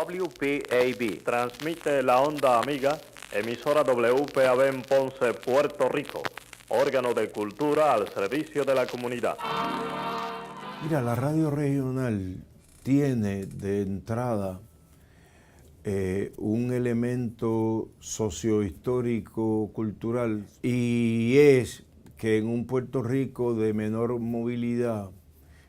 WPAB transmite la onda amiga, emisora WPAB en Ponce, Puerto Rico, órgano de cultura al servicio de la comunidad. Mira, la radio regional tiene de entrada un elemento sociohistórico, cultural, y es que en un Puerto Rico de menor movilidad,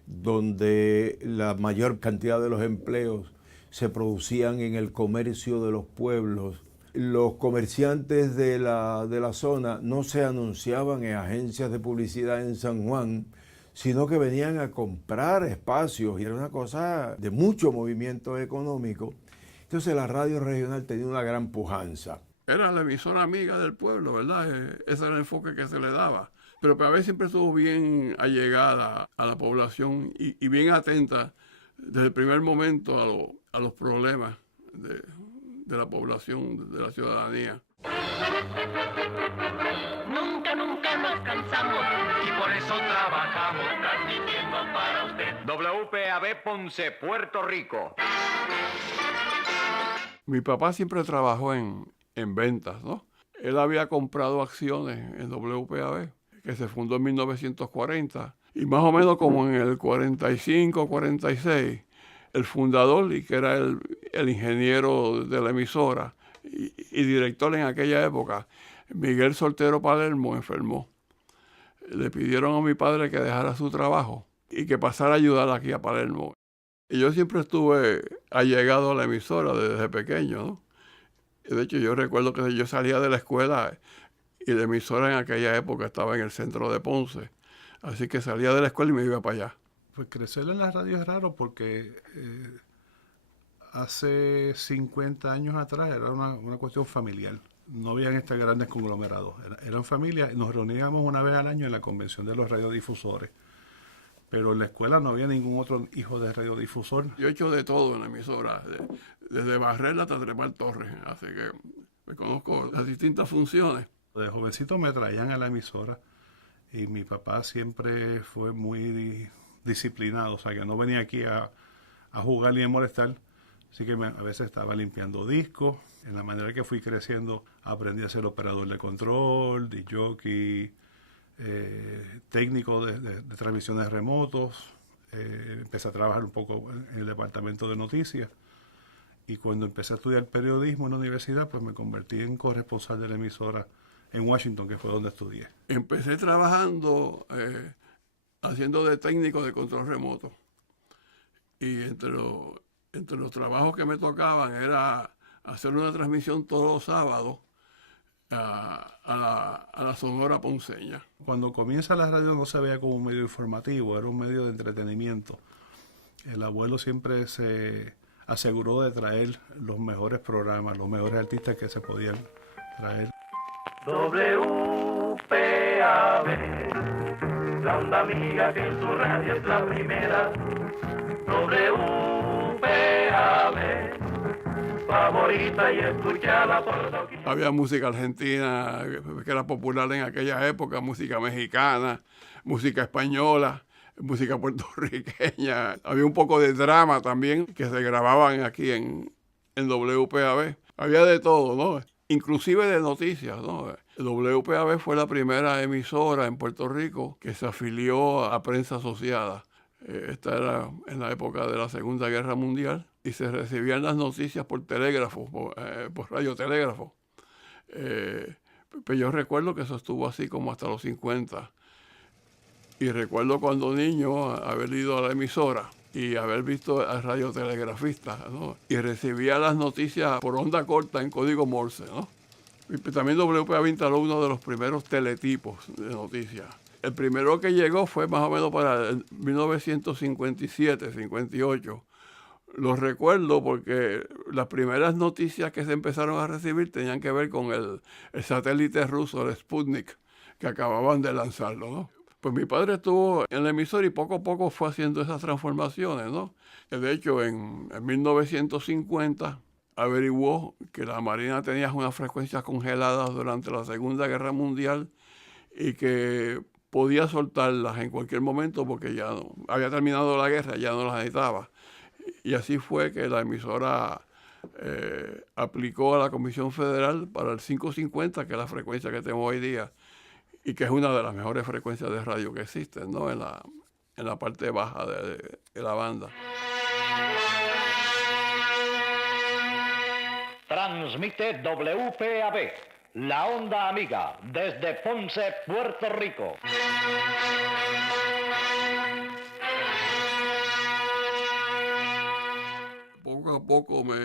donde la mayor cantidad de los empleos se producían en el comercio de los pueblos, los comerciantes de la zona no se anunciaban en agencias de publicidad en San Juan, sino que venían a comprar espacios y era una cosa de mucho movimiento económico. Entonces la radio regional tenía una gran pujanza. Era la emisora amiga del pueblo, ¿verdad? Ese era el enfoque que se le daba. Pero PAB siempre estuvo bien allegada a la población y bien atenta desde el primer momento a los problemas de la población, de la ciudadanía. Nunca nos cansamos y por eso trabajamos transmitiendo para usted. WPAB Ponce, Puerto Rico. Mi papá siempre trabajó en ventas, ¿no? Él había comprado acciones en WPAB, que se fundó en 1940, y más o menos como en el 45, 46, el fundador, y que era el ingeniero de la emisora y director en aquella época, Miguel Soltero Palermo, enfermó. Le pidieron a mi padre que dejara su trabajo y que pasara a ayudar aquí a Palermo. Y yo siempre estuve allegado a la emisora desde pequeño, ¿no? De hecho, yo recuerdo que yo salía de la escuela y la emisora en aquella época estaba en el centro de Ponce. Así que salía de la escuela y me iba para allá. Pues crecer en la radio es raro porque hace 50 años atrás era una cuestión familiar. No habían estos grandes conglomerados. Eran familias. Nos reuníamos una vez al año en la convención de los radiodifusores. Pero en la escuela no había ningún otro hijo de radiodifusor. Yo he hecho de todo en la emisora, desde barrerla hasta trepar torres. Así que me conozco las distintas funciones. De jovencito me traían a la emisora y mi papá siempre fue muy disciplinado. O sea, que no venía aquí a jugar ni a molestar. Así que a veces estaba limpiando discos. En la manera que fui creciendo aprendí a ser operador de control, de jockey, técnico de transmisiones remotos. Empecé a trabajar un poco en el departamento de noticias. Y cuando empecé a estudiar periodismo en la universidad, pues me convertí en corresponsal de la emisora en Washington, que fue donde estudié. Empecé trabajando haciendo de técnico de control remoto. Y entre los trabajos que me tocaban era hacer una transmisión todos los sábados a la Sonora Ponceña. Cuando comienza la radio no se veía como un medio informativo, era un medio de entretenimiento. El abuelo siempre se aseguró de traer los mejores programas, los mejores artistas que se podían traer. WPAB, la onda amiga que en su radio es la primera. WPAB, favorita y escuchada por doquier. Había música argentina que era popular en aquella época, música mexicana, música española, música puertorriqueña. Había un poco de drama también que se grababan aquí en WPAB. Había de todo, ¿no? Inclusive de noticias, ¿no? WPAB fue la primera emisora en Puerto Rico que se afilió a Prensa Asociada. Esta era en la época de la Segunda Guerra Mundial y se recibían las noticias por telégrafo, por radiotelégrafo. Pero yo recuerdo que eso estuvo así como hasta los 50. Y recuerdo cuando niño haber ido a la emisora y haber visto al radiotelegrafista, ¿no? Y recibía las noticias por onda corta en código Morse, ¿no? Y también WPAB instaló uno de los primeros teletipos de noticias. El primero que llegó fue más o menos para el 1957, 58. Lo recuerdo porque las primeras noticias que se empezaron a recibir tenían que ver con el satélite ruso, el Sputnik, que acababan de lanzarlo, ¿no? Pues mi padre estuvo en la emisora y poco a poco fue haciendo esas transformaciones, ¿no? De hecho, en 1950 averiguó que la Marina tenía unas frecuencias congeladas durante la Segunda Guerra Mundial y que podía soltarlas en cualquier momento porque ya no, había terminado la guerra, ya no las necesitaba. Y así fue que la emisora aplicó a la Comisión Federal para el 550, que es la frecuencia que tenemos hoy día, y que es una de las mejores frecuencias de radio que existen, ¿no? En la parte baja de la banda. Transmite WPAB, la onda amiga, desde Ponce, Puerto Rico. Poco a poco me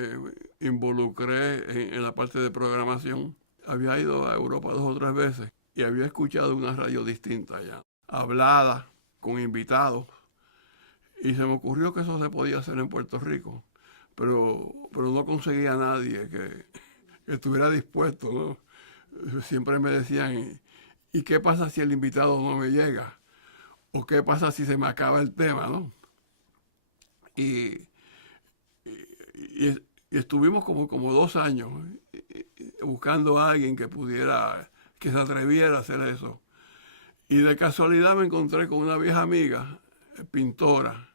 involucré en la parte de programación. Había ido a Europa 2 o 3 veces y había escuchado una radio distinta ya, hablada, con invitados. Y se me ocurrió que eso se podía hacer en Puerto Rico, pero no conseguía a nadie que estuviera dispuesto, ¿no? Siempre me decían, ¿y qué pasa si el invitado no me llega? ¿O qué pasa si se me acaba el tema, no? Y estuvimos como 2 años buscando a alguien que se atreviera a hacer eso. Y de casualidad me encontré con una vieja amiga, pintora,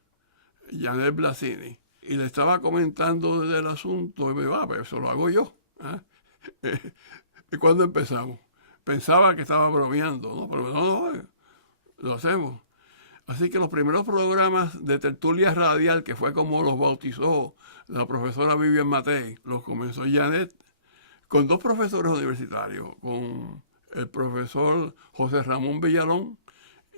Janet Blasini, y le estaba comentando del asunto y me dijo, pero eso lo hago yo. ¿Y cuándo empezamos? Pensaba que estaba bromeando, ¿no? Pero no, lo hacemos. Así que los primeros programas de tertulia radial, que fue como los bautizó la profesora Vivian Matei, los comenzó Janet con 2 profesores universitarios, con el profesor José Ramón Villalón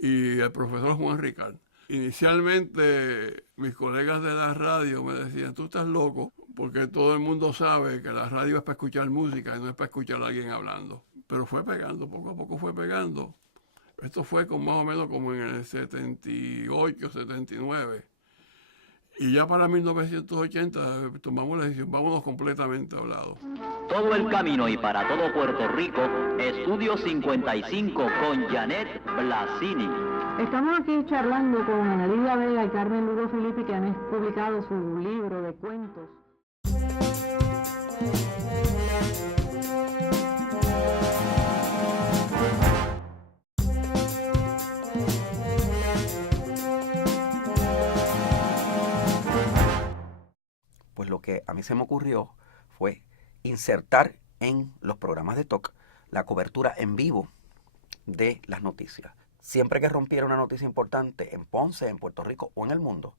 y el profesor Juan Ricard. Inicialmente mis colegas de la radio me decían, tú estás loco, porque todo el mundo sabe que la radio es para escuchar música y no es para escuchar a alguien hablando. Pero fue pegando, poco a poco fue pegando. Esto fue más o menos como en el 78, 79. Y ya para 1980 tomamos la decisión, vámonos completamente hablados. Todo el camino y para todo Puerto Rico, Estudio 55 con Janet Blasini. Estamos aquí charlando con Ana Lidia Vega y Carmen Lugo Filippi, que han publicado su libro de cuentos. Pues lo que a mí se me ocurrió fue insertar en los programas de talk la cobertura en vivo de las noticias. Siempre que rompiera una noticia importante en Ponce, en Puerto Rico o en el mundo,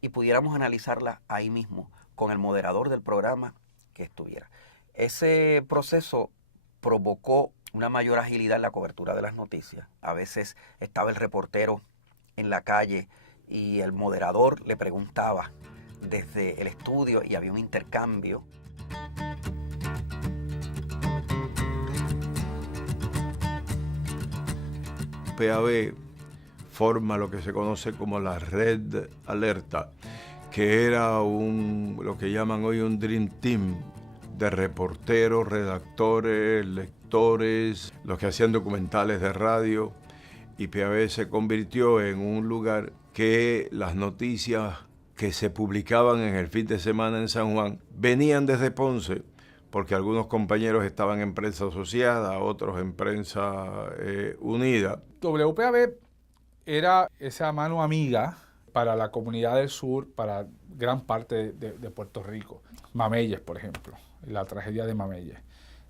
y pudiéramos analizarla ahí mismo con el moderador del programa que estuviera. Ese proceso provocó una mayor agilidad en la cobertura de las noticias. A veces estaba el reportero en la calle y el moderador le preguntaba desde el estudio y había un intercambio. PAB forma lo que se conoce como la Red Alerta, que era lo que llaman hoy un Dream Team de reporteros, redactores, lectores, los que hacían documentales de radio, y PAB se convirtió en un lugar que las noticias que se publicaban en el fin de semana en San Juan venían desde Ponce, porque algunos compañeros estaban en prensa asociada, otros en prensa unida. WPAB era esa mano amiga para la comunidad del sur, para gran parte de Puerto Rico. Mameyes, por ejemplo, la tragedia de Mameyes.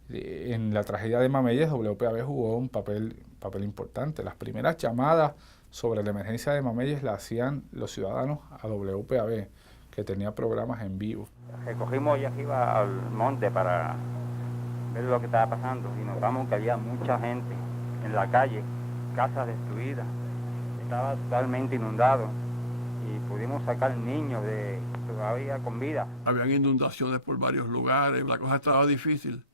En la tragedia de Mameyes, WPAB jugó un papel importante. Las primeras llamadas sobre la emergencia de Mameyes la hacían los ciudadanos a WPAB, que tenía programas en vivo. Recogimos allá arriba al monte para ver lo que estaba pasando y notamos que había mucha gente en la calle, casas destruidas, estaba totalmente inundado y pudimos sacar niños todavía con vida. Habían inundaciones por varios lugares, la cosa estaba difícil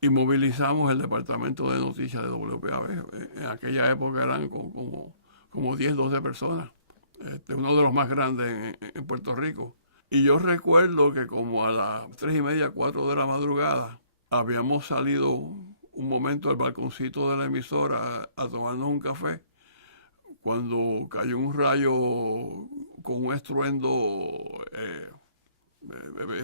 y movilizamos el departamento de noticias de WPAB. En aquella época eran como 10, 12 personas. Uno de los más grandes en Puerto Rico. Y yo recuerdo que como a las 3:30, 4 de la madrugada, habíamos salido un momento al balconcito de la emisora a tomarnos un café, cuando cayó un rayo con un estruendo,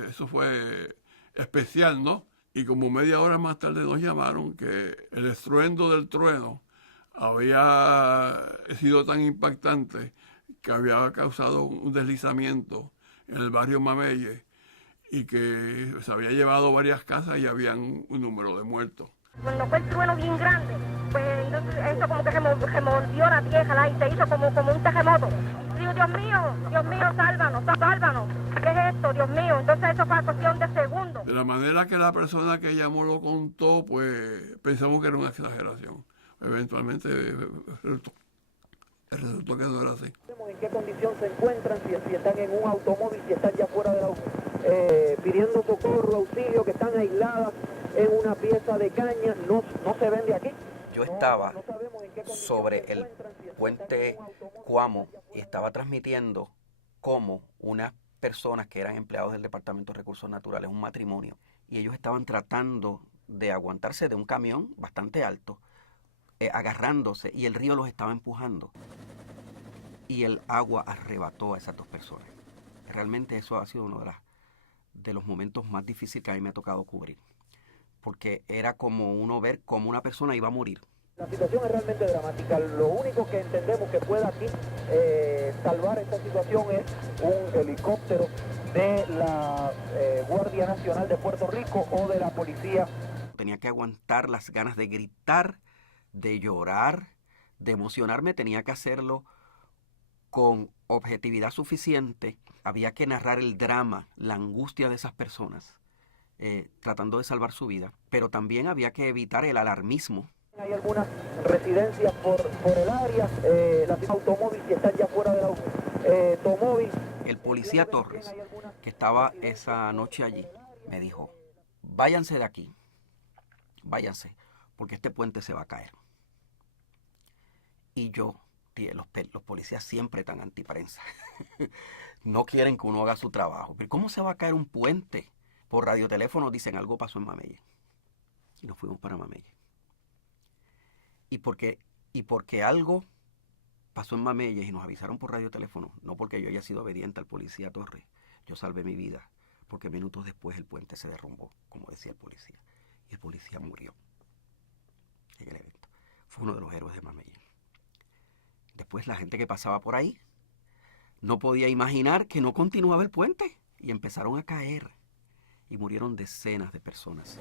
eso fue especial, ¿no? Y como media hora más tarde nos llamaron que el estruendo del trueno había sido tan impactante que había causado un deslizamiento en el barrio Mameyes y que se había llevado varias casas y habían un número de muertos. Cuando fue el trueno bien grande, pues entonces eso como que removió la tierra y se hizo como un terremoto. Digo, Dios mío, sálvanos, ¿qué es esto, Dios mío? Entonces eso fue cuestión de segundos. De la manera que la persona que llamó lo contó, pues pensamos que era una exageración. Eventualmente resultó que no era así. ¿En qué condición se encuentran? Si están en un automóvil, si están ya fuera de pidiendo socorro, auxilio, que están aisladas en una pieza de caña, no se ven de aquí. Yo estaba sobre el puente Cuamo y estaba transmitiendo cómo unas personas que eran empleados del Departamento de Recursos Naturales, un matrimonio, y ellos estaban tratando de aguantarse de un camión bastante alto, agarrándose, y el río los estaba empujando. Y el agua arrebató a esas dos personas. Realmente eso ha sido uno de los momentos más difíciles que a mí me ha tocado cubrir. Porque era como uno ver cómo una persona iba a morir. La situación es realmente dramática. Lo único que entendemos que pueda aquí salvar esta situación es un helicóptero de la Guardia Nacional de Puerto Rico o de la policía. Tenía que aguantar las ganas de gritar, de llorar, de emocionarme. Tenía que hacerlo con objetividad suficiente. Había que narrar el drama, la angustia de esas personas, tratando de salvar su vida. Pero también había que evitar el alarmismo. Hay algunas residencias por el área, las automóviles que están ya fuera del automóvil. El policía Torres, que estaba esa noche allí, me dijo, váyanse de aquí, váyanse, porque este puente se va a caer. Y yo, los policías siempre tan antiprensa, no quieren que uno haga su trabajo. Pero ¿cómo se va a caer un puente? Por radioteléfono dicen, algo pasó en Mamelle. Y nos fuimos para Mamelle. Y porque algo pasó en Mamelle y nos avisaron por radioteléfono, no porque yo haya sido obediente al policía Torres, yo salvé mi vida, porque minutos después el puente se derrumbó, como decía el policía, y el policía murió en el evento. Fue uno de los héroes de Mamelle. Después la gente que pasaba por ahí no podía imaginar que no continuaba el puente y empezaron a caer y murieron decenas de personas.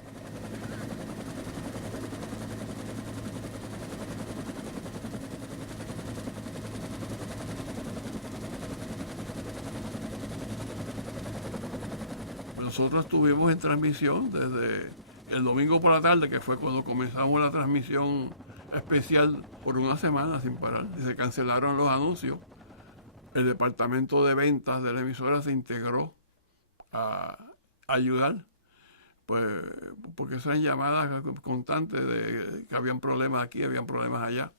Nosotros estuvimos en transmisión desde el domingo por la tarde, que fue cuando comenzamos la transmisión especial, por una semana sin parar. Y se cancelaron los anuncios. El departamento de ventas de la emisora se integró a ayudar, pues, porque eso eran llamadas constantes de que habían problemas aquí, habían problemas allá.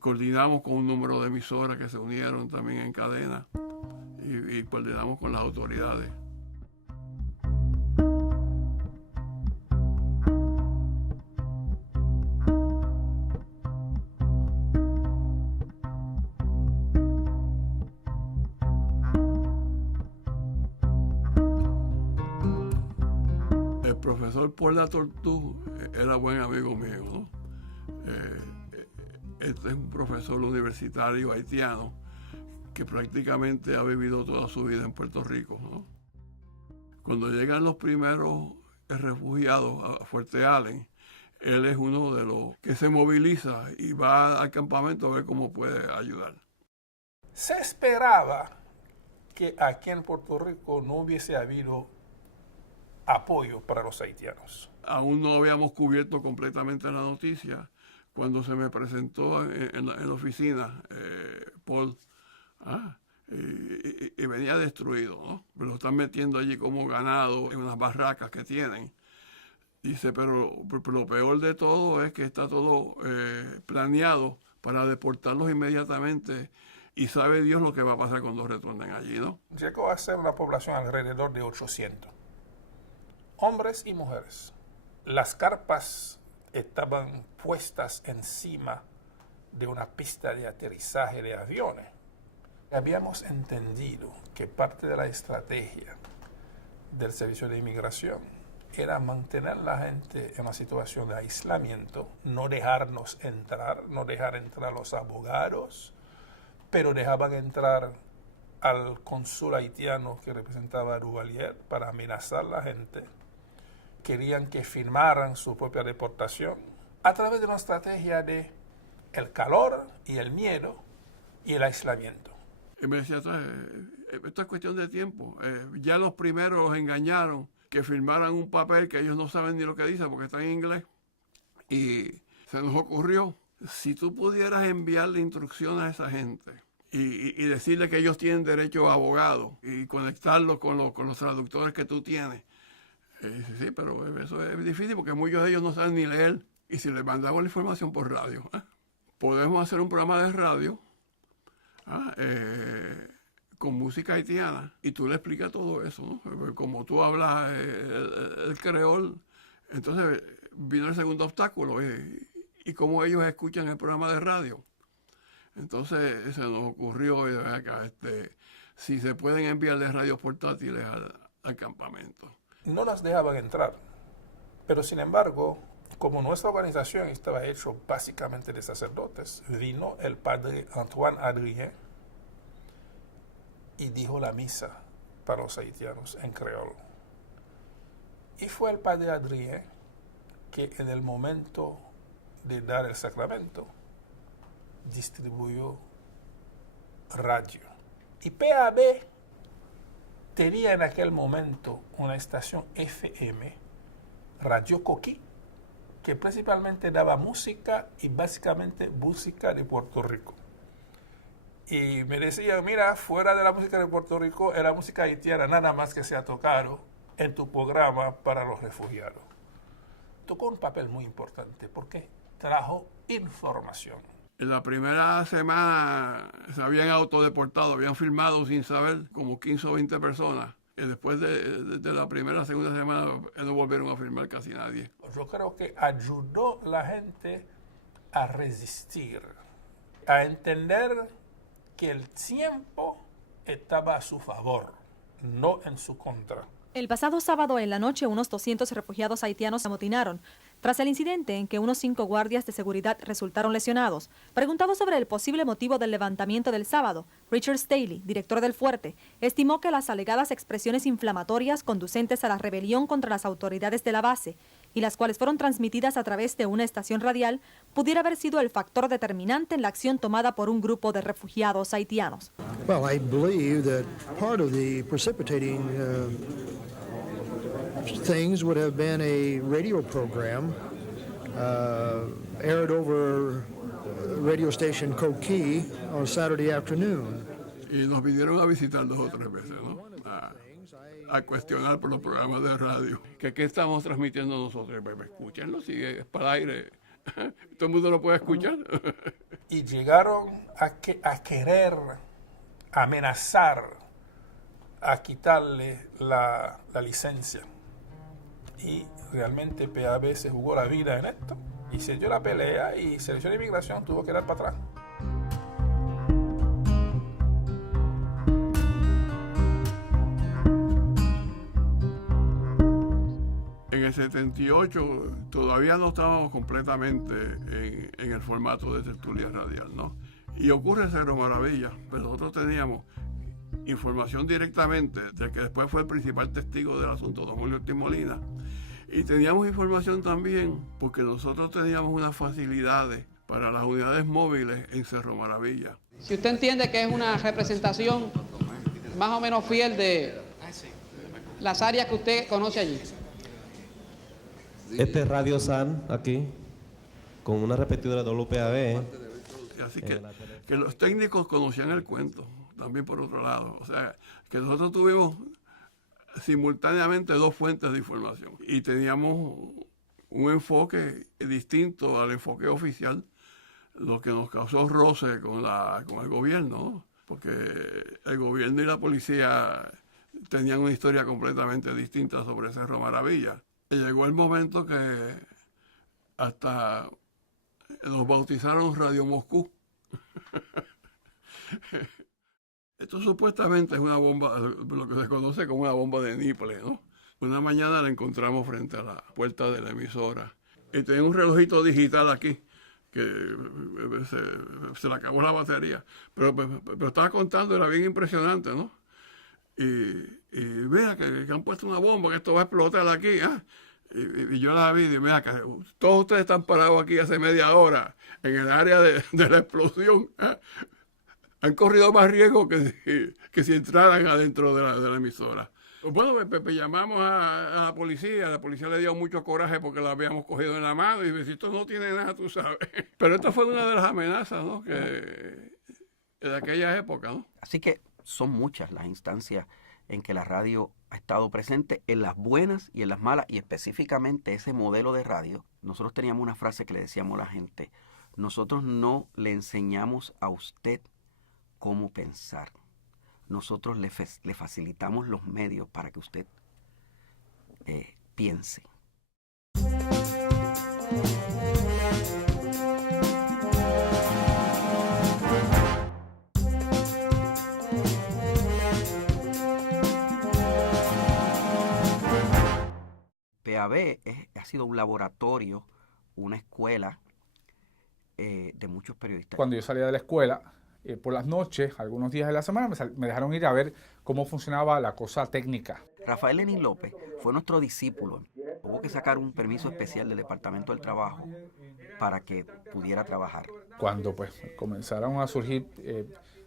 Coordinamos con un número de emisoras que se unieron también en cadena y coordinamos con las autoridades. El profesor Paul Tortú era buen amigo mío, ¿no? Este es un profesor universitario haitiano que prácticamente ha vivido toda su vida en Puerto Rico, ¿no? Cuando llegan los primeros refugiados a Fuerte Allen, él es uno de los que se moviliza y va al campamento a ver cómo puede ayudar. Se esperaba que aquí en Puerto Rico no hubiese habido apoyo para los haitianos. Aún no habíamos cubierto completamente la noticia. Cuando se me presentó en la oficina, Paul, y venía destruido, ¿no? Me lo están metiendo allí como ganado en unas barracas que tienen. Dice, pero lo peor de todo es que está todo planeado para deportarlos inmediatamente y sabe Dios lo que va a pasar cuando retornen allí, ¿no? Llegó a ser una población alrededor de 800. Hombres y mujeres. Las carpas estaban puestas encima de una pista de aterrizaje de aviones. Habíamos entendido que parte de la estrategia del Servicio de Inmigración era mantener a la gente en una situación de aislamiento, no dejarnos entrar, no dejar entrar a los abogados, pero dejaban entrar al cónsul haitiano que representaba a Duvalier para amenazar a la gente. Querían que firmaran su propia deportación a través de una estrategia de el calor y el miedo y el aislamiento. Y me decía, esto es cuestión de tiempo. Ya los primeros los engañaron, que firmaran un papel que ellos no saben ni lo que dice porque está en inglés. Y se nos ocurrió, si tú pudieras enviarle instrucciones a esa gente y decirle que ellos tienen derecho a abogado y conectarlos con los traductores que tú tienes. Sí, pero eso es difícil porque muchos de ellos no saben ni leer. Y si les mandamos la información por radio, podemos hacer un programa de radio con música haitiana y tú le explicas todo eso, ¿no? Como tú hablas el creol, entonces vino el segundo obstáculo y cómo ellos escuchan el programa de radio. Entonces se nos ocurrió si se pueden enviarle radios portátiles al campamento. No las dejaban entrar, pero sin embargo, como nuestra organización estaba hecha básicamente de sacerdotes, vino el padre Antoine Adrien y dijo la misa para los haitianos en creol. Y fue el padre Adrien que en el momento de dar el sacramento distribuyó radio. Y PAB tenía en aquel momento una estación FM, Radio Coquí, que principalmente daba música y básicamente música de Puerto Rico. Y me decía, mira, fuera de la música de Puerto Rico, es la música haitiana nada más que se ha tocado en tu programa para los refugiados. Tocó un papel muy importante porque trajo información. En la primera semana se habían autodeportado, habían firmado sin saber como 15 o 20 personas. Y después de la primera, segunda semana, no volvieron a firmar casi nadie. Yo creo que ayudó a la gente a resistir, a entender que el tiempo estaba a su favor, no en su contra. El pasado sábado en la noche, unos 200 refugiados haitianos se amotinaron tras el incidente en que unos 5 guardias de seguridad resultaron lesionados. Preguntado sobre el posible motivo del levantamiento del sábado, Richard Staley, director del fuerte, estimó que las alegadas expresiones inflamatorias conducentes a la rebelión contra las autoridades de la base y las cuales fueron transmitidas a través de una estación radial pudiera haber sido el factor determinante en la acción tomada por un grupo de refugiados haitianos. Well, I believe that part of the precipitating things would have been a radio program aired over radio station Coquí on Saturday afternoon. Y nos vinieron a visitar 2 o 3 veces, ¿no? A cuestionar por los programas de radio. ¿Qué estamos transmitiendo nosotros? Escúchenlo, si es para el aire. Todo el mundo lo puede escuchar. Y llegaron a querer amenazar, a quitarle la licencia. Y realmente PAB se jugó la vida en esto y se dio la pelea y Servicio de Inmigración tuvo que dar para atrás. En el 78 todavía no estábamos completamente en el formato de tertulia radial, ¿no? Y ocurre Cerro Maravilla, pero nosotros teníamos información directamente de que después fue el principal testigo del asunto, don Julio Ortiz Molina. Y teníamos información también porque nosotros teníamos unas facilidades para las unidades móviles en Cerro Maravilla. Si usted entiende que es una representación más o menos fiel de las áreas que usted conoce allí. Este es Radio San aquí, con una repetidora WPAB. Así que los técnicos conocían el cuento, también por otro lado. O sea, que nosotros tuvimos simultáneamente 2 fuentes de información y teníamos un enfoque distinto al enfoque oficial, lo que nos causó roce con el gobierno, ¿no? Porque el gobierno y la policía tenían una historia completamente distinta sobre Cerro Maravilla. Y llegó el momento que hasta nos bautizaron Radio Moscú. Esto supuestamente es una bomba, lo que se conoce como una bomba de niple, ¿no? Una mañana la encontramos frente a la puerta de la emisora. Y tenía un relojito digital aquí, que se le acabó la batería. Pero estaba contando, era bien impresionante, ¿no? Y vea que han puesto una bomba, que esto va a explotar aquí. ¿Ah? Y yo la vi y dije, mira, que todos ustedes están parados aquí hace media hora en el área de la explosión. ¿Ah? Han corrido más riesgo que si entraran adentro de la emisora. Bueno, llamamos a la policía le dio mucho coraje porque la habíamos cogido en la mano y me dice, esto no tiene nada, tú sabes. Pero esta fue una de las amenazas, ¿no? Que de aquella época, ¿no? Así que son muchas las instancias en que la radio ha estado presente, en las buenas y en las malas, y específicamente ese modelo de radio. Nosotros teníamos una frase que le decíamos a la gente: nosotros no le enseñamos a usted cómo pensar. Nosotros le facilitamos los medios para que usted piense. PAB ha sido un laboratorio, una escuela de muchos periodistas. Cuando yo salía de la escuela, por las noches, algunos días de la semana, me dejaron ir a ver cómo funcionaba la cosa técnica. Rafael Lenín López fue nuestro discípulo. Hubo que sacar un permiso especial del Departamento del Trabajo para que pudiera trabajar. Cuando pues comenzaron a surgir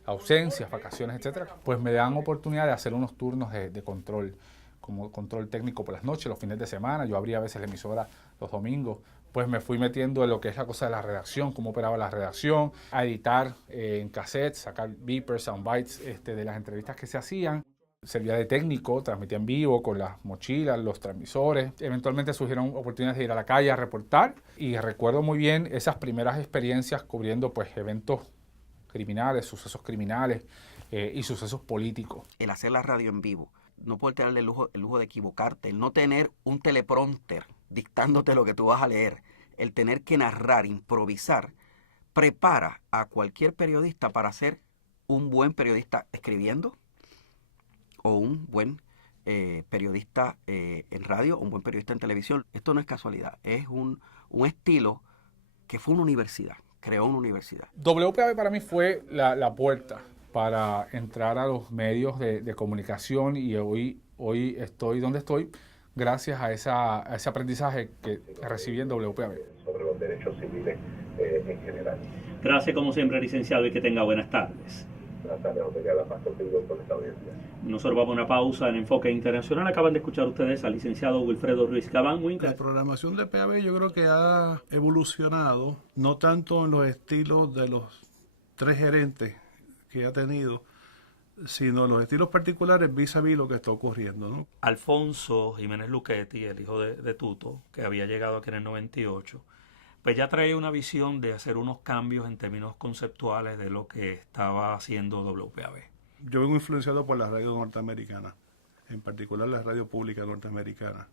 ausencias, vacaciones, etcétera, pues me dan oportunidad de hacer unos turnos de control, como control técnico por las noches, los fines de semana. Yo abría a veces la emisora los domingos. Pues me fui metiendo en lo que es la cosa de la redacción, cómo operaba la redacción, a editar en cassette, sacar beepers, soundbites de las entrevistas que se hacían. Servía de técnico, transmitía en vivo con las mochilas, los transmisores. Eventualmente surgieron oportunidades de ir a la calle a reportar y recuerdo muy bien esas primeras experiencias cubriendo pues eventos criminales, sucesos criminales y sucesos políticos. El hacer la radio en vivo, no poder tener el lujo de equivocarte, el no tener un teleprompter dictándote lo que tú vas a leer, el tener que narrar, improvisar, prepara a cualquier periodista para ser un buen periodista escribiendo o un buen periodista en radio, un buen periodista en televisión. Esto no es casualidad, es un estilo que fue una universidad, creó una universidad. WPAB para mí fue la puerta para entrar a los medios de comunicación y hoy estoy donde estoy gracias a ese aprendizaje que recibí en WPAB. Sobre los derechos civiles en general. Gracias como siempre, licenciado, y que tenga buenas tardes. Buenas tardes, José, que la paz contigo por esta audiencia. Nosotros vamos a una pausa en Enfoque Internacional. Acaban de escuchar ustedes al licenciado Wilfredo Ruiz Gabán. La programación de PAB yo creo que ha evolucionado, no tanto en los estilos de los tres gerentes que ha tenido, sino los estilos particulares vis a vis lo que está ocurriendo, ¿no? Alfonso Jiménez Luchetti, el hijo de Tuto, que había llegado aquí en el 98, pues ya traía una visión de hacer unos cambios en términos conceptuales de lo que estaba haciendo WPAB. Yo vengo influenciado por la radio norteamericana, en particular la radio pública norteamericana.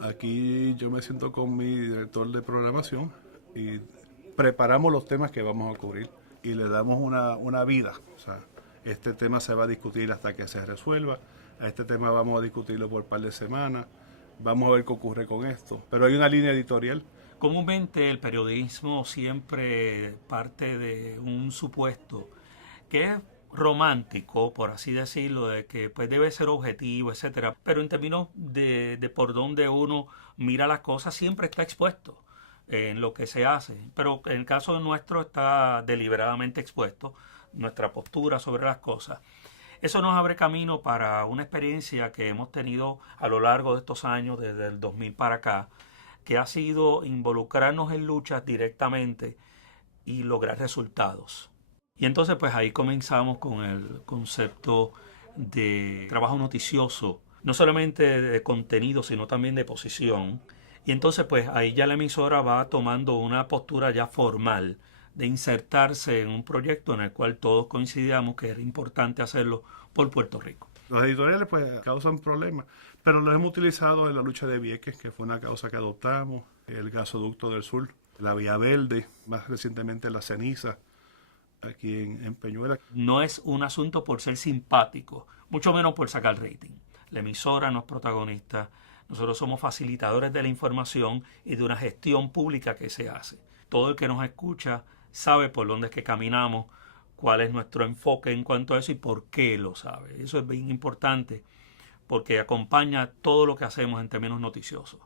Aquí yo me siento con mi director de programación y preparamos los temas que vamos a cubrir y le damos una vida. O sea, este tema se va a discutir hasta que se resuelva, a este tema vamos a discutirlo por un par de semanas, vamos a ver qué ocurre con esto, pero hay una línea editorial. Comúnmente el periodismo siempre parte de un supuesto que es romántico, por así decirlo, de que pues debe ser objetivo, etcétera, pero en términos de por donde uno mira las cosas siempre está expuesto en lo que se hace, pero en el caso nuestro está deliberadamente expuesto nuestra postura sobre las cosas. Eso nos abre camino para una experiencia que hemos tenido a lo largo de estos años, desde el 2000 para acá, que ha sido involucrarnos en luchas directamente y lograr resultados. Y entonces pues ahí comenzamos con el concepto de trabajo noticioso, no solamente de contenido, sino también de posición. Y entonces pues ahí ya la emisora va tomando una postura ya formal de insertarse en un proyecto en el cual todos coincidíamos que era importante hacerlo por Puerto Rico. Los editoriales pues causan problemas, pero los hemos utilizado en la lucha de Vieques, que fue una causa que adoptamos, el gasoducto del sur, la Vía Verde, más recientemente la ceniza, aquí en Peñuela. No es un asunto por ser simpático, mucho menos por sacar rating. La emisora no es protagonista, nosotros somos facilitadores de la información y de una gestión pública que se hace. todo el que nos escucha sabe por dónde es que caminamos, cuál es nuestro enfoque en cuanto a eso y por qué lo sabe. Eso es bien importante porque acompaña todo lo que hacemos en términos noticiosos.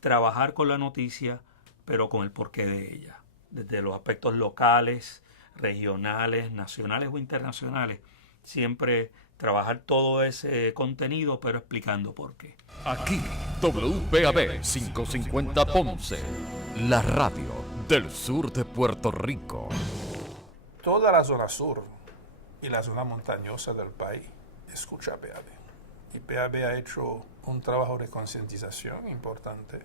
Trabajar con la noticia, pero con el porqué de ella, desde los aspectos locales, regionales, nacionales o internacionales. Siempre trabajar todo ese contenido, pero explicando por qué. Aquí, WPAB 550 Ponce, la radio del sur de Puerto Rico. Toda la zona sur y la zona montañosa del país escucha PAB. Y PAB ha hecho un trabajo de concientización importante.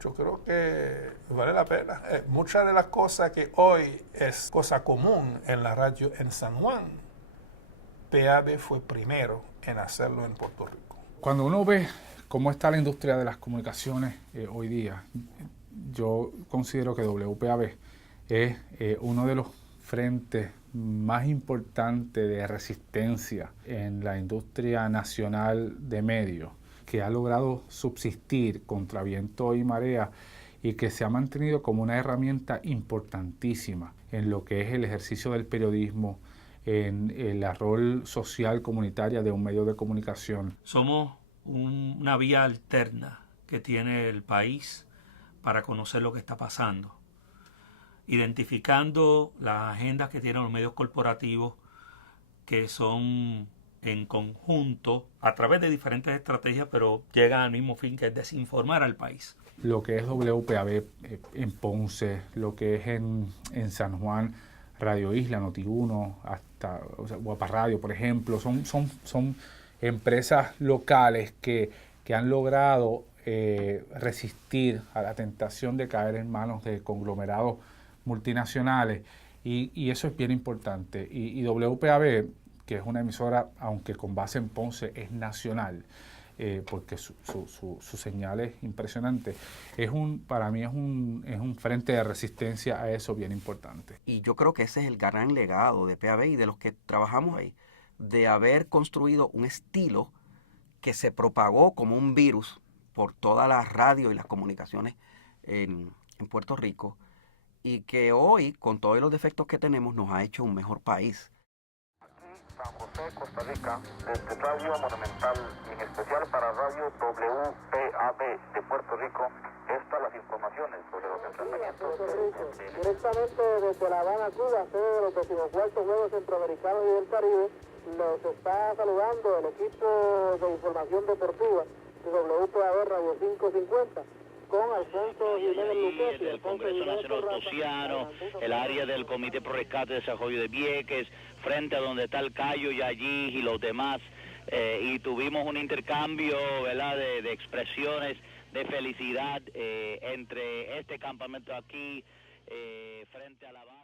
Yo creo que vale la pena. Muchas de las cosas que hoy es cosa común en la radio en San Juan, PAB fue primero en hacerlo en Puerto Rico. Cuando uno ve cómo está la industria de las comunicaciones hoy día, yo considero que WPAB es uno de los frentes más importantes de resistencia en la industria nacional de medios, que ha logrado subsistir contra viento y marea y que se ha mantenido como una herramienta importantísima en lo que es el ejercicio del periodismo, en la rol social comunitaria de un medio de comunicación. Somos una vía alterna que tiene el país para conocer lo que está pasando, identificando las agendas que tienen los medios corporativos, que son en conjunto a través de diferentes estrategias, pero llegan al mismo fin, que es desinformar al país. Lo que es WPAB en Ponce, lo que es en San Juan, Radio Isla, Noti1, hasta Guapa Radio, por ejemplo, son empresas locales que han logrado resistir a la tentación de caer en manos de conglomerados multinacionales, y eso es bien importante. Y WPAB, que es una emisora, aunque con base en Ponce, es nacional, porque su señal es impresionante. Para mí es un frente de resistencia a eso bien importante. Y yo creo que ese es el gran legado de PAB y de los que trabajamos ahí, de haber construido un estilo que se propagó como un virus por toda la radio y las comunicaciones en Puerto Rico, y que hoy, con todos los defectos que tenemos, nos ha hecho un mejor país. San José, Costa Rica, desde Radio Monumental, y en especial para Radio WPAB de Puerto Rico, estas las informaciones sobre los enfrentamientos. Directamente desde La Habana, Cuba, sede de los 14º Juegos Centroamericanos y del Caribe, los está saludando el equipo de información deportiva de WPAB Radio 550. Con Alfonso Jiménez Luquet, del Congreso Nacional Ostosiano, el área del Comité Pro Rescate y Desarrollo de Vieques, frente a donde está el Cayo y allí y los demás, y tuvimos un intercambio, ¿verdad?, de expresiones de felicidad entre este campamento aquí frente a La Habana.